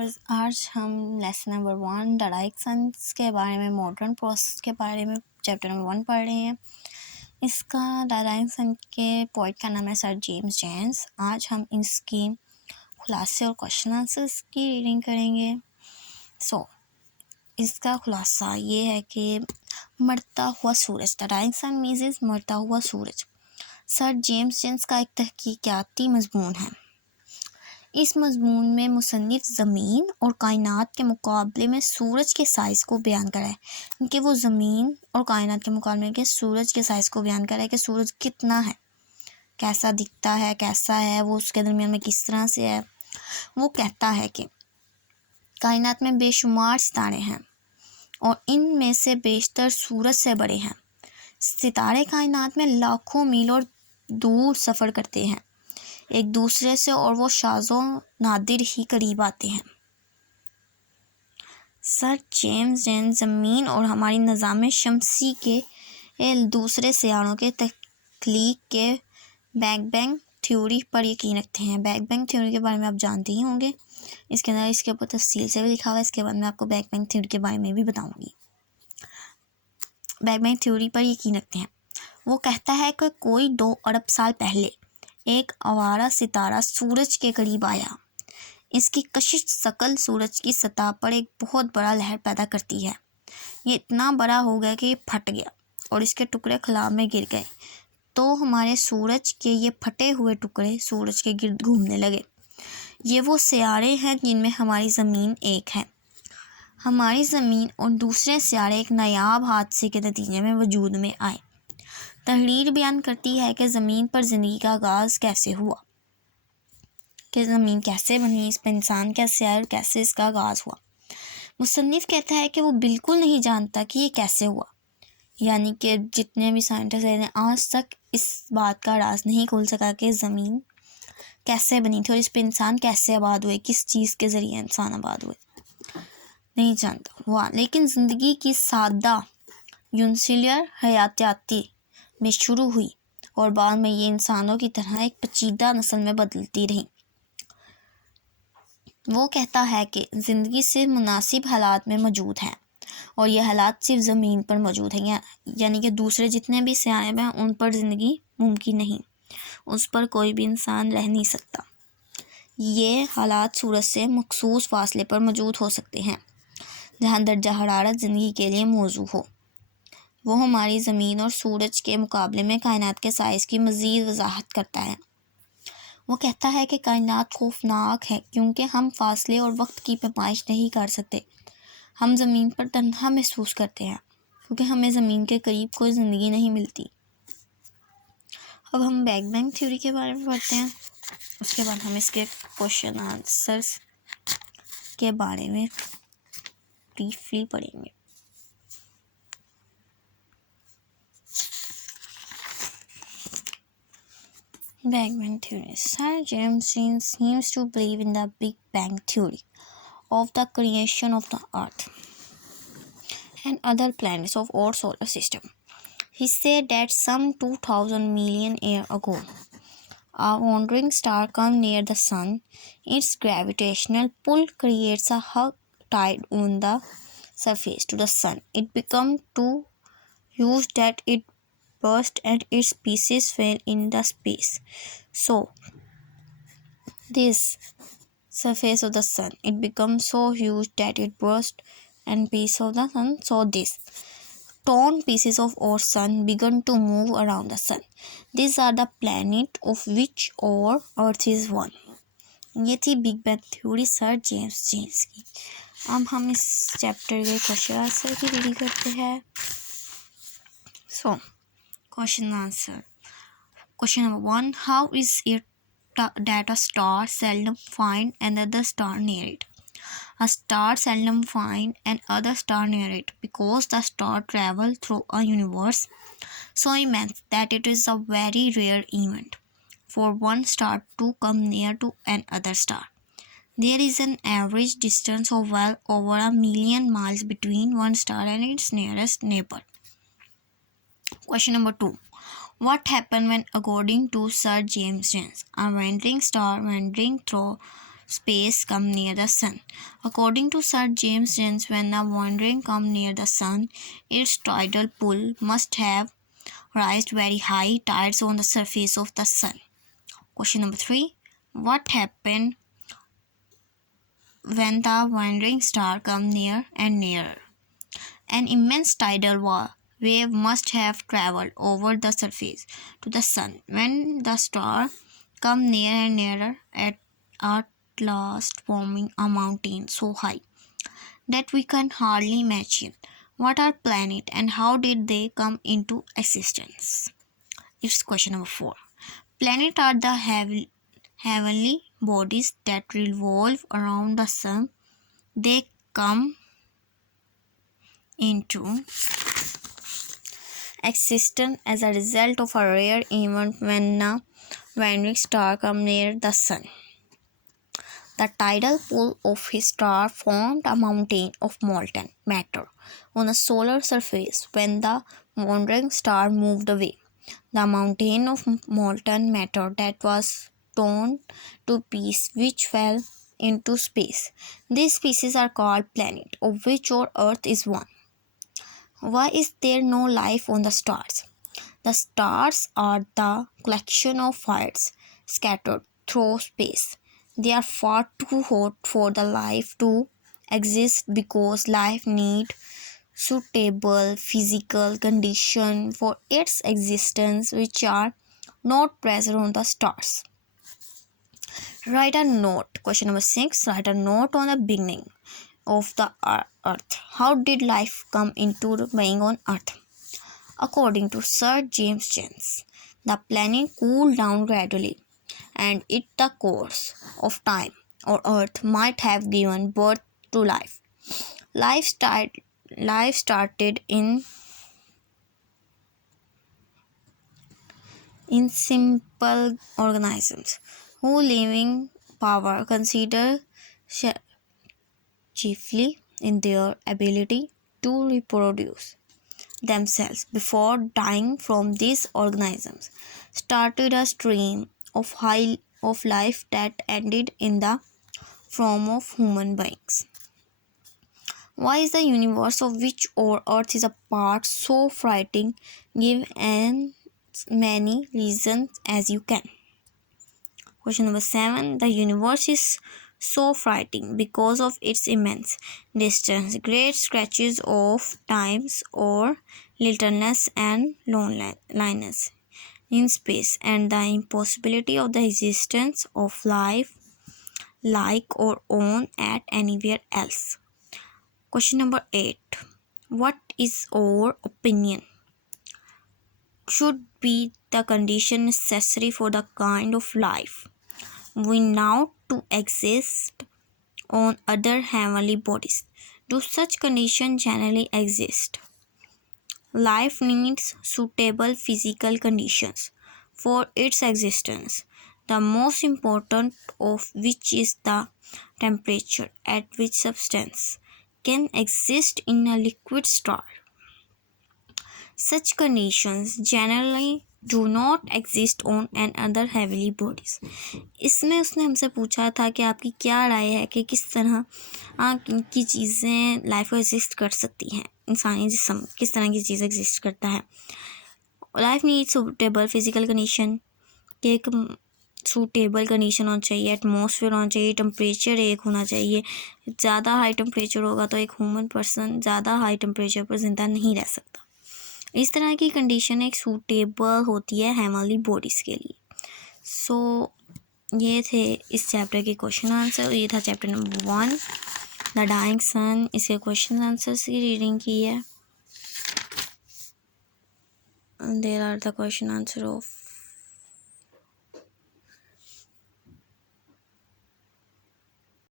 Viewers, आज हम lesson number 1 directions के बारे में, मॉडर्न प्रोसेस के बारे में चैप्टर नंबर 1 पढ़ रहे हैं। इसका डायरेक्शन के पोइट का नाम है सर जेम्स जेन्स। आज हम इसकी खुलासे और क्वेश्चन आंसर्स की रीडिंग करेंगे। इसका खुलासा ये है कि मरता हुआ सूरज, द डायरेक्शन मीन्स मरता हुआ सूरज। सर जेम्स जेन्स का एक तहकीकाती मजमून है। इस मजमून में मुसन्निफ ज़मीन और कायनात के मुकाबले में सूरज के साइज़ को बयान करा है कि वो ज़मीन और कायनात के मुकाबले में सूरज के साइज़ को बयान करा है कि सूरज कितना है, कैसा दिखता है, कैसा है वो, उसके दरमियान में किस तरह से है। वो कहता है कि कायनात में बेशुमार सितारे हैं और इनमें से बेशतर सूरज से बड़े हैं। सितारे कायनात में लाखों मील और दूर सफ़र करते हैं एक दूसरे से, और वो शाज़ो नादिर ही करीब आते हैं। सर जेम्स जेन्स ज़मीन और हमारी निज़ाम शमसी के दूसरे सियारों के तख्लीक के बिग बैंग थ्योरी पर यकीन रखते हैं। बिग बैंग थ्योरी के बारे में आप जानते ही होंगे, इसके अंदर इसके ऊपर तफसील से भी लिखा हुआ है। इसके बाद मैं आपको बिग बैंग थ्योरी के बारे में भी बताऊंगी। बिग बैंग थ्योरी पर यकीन रखते हैं। वो कहता है कि कोई 2 अरब साल पहले एक आवारा सितारा सूरज के करीब आया। इसकी कशिश शक्ल सूरज की सतह पर एक बहुत बड़ा लहर पैदा करती है। ये इतना बड़ा हो गया कि ये फट गया और इसके टुकड़े खला में गिर गए। तो हमारे सूरज के ये फटे हुए टुकड़े सूरज के गिर्द घूमने लगे। ये वो सियारे हैं जिनमें हमारी ज़मीन एक है। हमारी ज़मीन और दूसरे सियारे एक नायाब हादसे के नतीजे में वजूद में आए। तहरीर बयान करती है कि ज़मीन पर ज़िंदगी का आगाज़ कैसे हुआ, कि ज़मीन कैसे बनी, इस पर इंसान कैसे आए और कैसे इसका आगाज़ हुआ। मुसन्निफ कहता है कि वो बिल्कुल नहीं जानता कि ये कैसे हुआ, यानी कि जितने भी साइंटिस्ट हैं आज तक इस बात का राज नहीं खोल सका कि ज़मीन कैसे बनी थी और इस पर इंसान कैसे आबाद हुए, किस चीज़ के ज़रिए इंसान आबाद हुए, नहीं जानता हुआ। लेकिन ज़िंदगी की सादा यूनिसेलुलर हयातियाती में शुरू हुई और बाद में ये इंसानों की तरह एक पेचीदा नस्ल में बदलती रही। वो कहता है कि ज़िंदगी सिर्फ मुनासिब हालात में मौजूद है और ये हालात सिर्फ ज़मीन पर मौजूद हैं, यानी कि दूसरे जितने भी सियारे हैं उन पर ज़िंदगी मुमकिन नहीं, उस पर कोई भी इंसान रह नहीं सकता। ये हालात सूरज से मखसूस फासले पर मौजूद हो सकते हैं जहाँ दर्जा हरारत ज़िंदगी के लिए मौजू हो। वो हमारी ज़मीन और सूरज के मुकाबले में कायनात के साइज़ की मज़ीद वजाहत करता है। वो कहता है कि कायनात खौफनाक है क्योंकि हम फासले और वक्त की पैमाइश नहीं कर सकते। हम ज़मीन पर तन्हा महसूस करते हैं क्योंकि हमें ज़मीन के करीब कोई ज़िंदगी नहीं मिलती। अब हम बिग बैंग थ्योरी के बारे में पढ़ते हैं, उसके बाद हम इसके क्वेश्चन आंसर्स के बारे में ब्रीफली पढ़ेंगे। Big Bang Theory. Sir James Jeans seems to believe in the Big Bang Theory of the creation of the Earth and other planets of our solar system. He said that some 2000 million years ago, a wandering star comes near the sun. Its gravitational pull creates a hug tide on the surface to the sun. It becomes too huge that it burst and its pieces fell in the space. So this surface of the sun, it becomes so huge that it burst and piece of the sun. So this torn pieces of our sun began to move around the sun. These are the planet of which our earth is one. ये थी big bang theory sir James Jeans की। अब हम इस chapter के question answer की reading करते हैं। Question answer. Question number 1. How is it that a star seldom finds another star near it? A star seldom finds another star near it because the star travels through a universe so immense that it is a very rare event for one star to come near to another star. There is an average distance of well over 1,000,000 miles between one star and its nearest neighbor. Question number 2. What happened when, according to Sir James Jeans, a wandering star wandering through space come near the sun. According to Sir James Jones, when a wandering come near the sun, its tidal pull must have raised very high tides on the surface of the sun. Question number 3. What happened when the wandering star come near and nearer? An immense tidal wave must have traveled over the surface to the sun. When the star come near and nearer, at last forming a mountain so high that we can hardly imagine what are planets and how did they come into existence. It's question number 4. Planets are the heavenly bodies that revolve around the sun. They come into existence as a result of a rare event when a wandering star comes near the sun. The tidal pull of his star formed a mountain of molten matter on the solar surface. When the wandering star moved away, the mountain of molten matter that was torn to pieces which fell into space. These pieces are called planets, of which our Earth is one. Why is there no life on the stars? The stars are the collection of fires scattered through space. They are far too hot for the life to exist because life needs suitable physical conditions for its existence which are not present on the stars. Write a note. Question number 6. Write a note on the beginning of the earth. How did life come into being on earth? According to Sir James Jones, the planet cooled down gradually, and in the course of time, our earth might have given birth to life. Life started in simple organisms whose living power considered chiefly in their ability to reproduce themselves before dying. From these organisms started a stream of life that ended in the form of human beings. Why is the universe of which our earth is a part so frightening? Give as many reasons as you can. Question number 7. The universe is so frightening because of its immense distance, great stretches of times or littleness and loneliness in space, and the impossibility of the existence of life like our own at anywhere else. Question number 8. What is our opinion should be the condition necessary for the kind of life we now to exist on other heavenly bodies? Do such conditions generally exist? Life needs suitable physical conditions for its existence, the most important of which is the temperature at which substance can exist in a liquid star. Such conditions generally do not exist on and other heavenly bodies. इसमें उसने हमसे पूछा था कि आपकी क्या राय है कि किस तरह की चीज़ें लाइफ को एग्जिस्ट कर सकती हैं, इंसानी जिस्म किस तरह की चीज़ एग्जिस्ट करता है. Life needs suitable physical condition, कि एक सूटेबल कंडीशन होना चाहिए, एटमॉस्फेयर होना चाहिए, टेम्परेचर एक होना चाहिए. ज़्यादा हाई टेम्परेचर होगा तो एक ह्यूमन पर्सन ज़्यादा हाई टेम्परेचर पर ज़िंदा नहीं रह सकता. इस तरह की कंडीशन एक सूटेबल होती है हेवनली बॉडीज़ के लिए. सो ये थे इस चैप्टर के क्वेश्चन आंसर. ये था chapter number 1 the dying sun. इसके क्वेश्चन आंसर्स की रीडिंग की है. There are the question answer of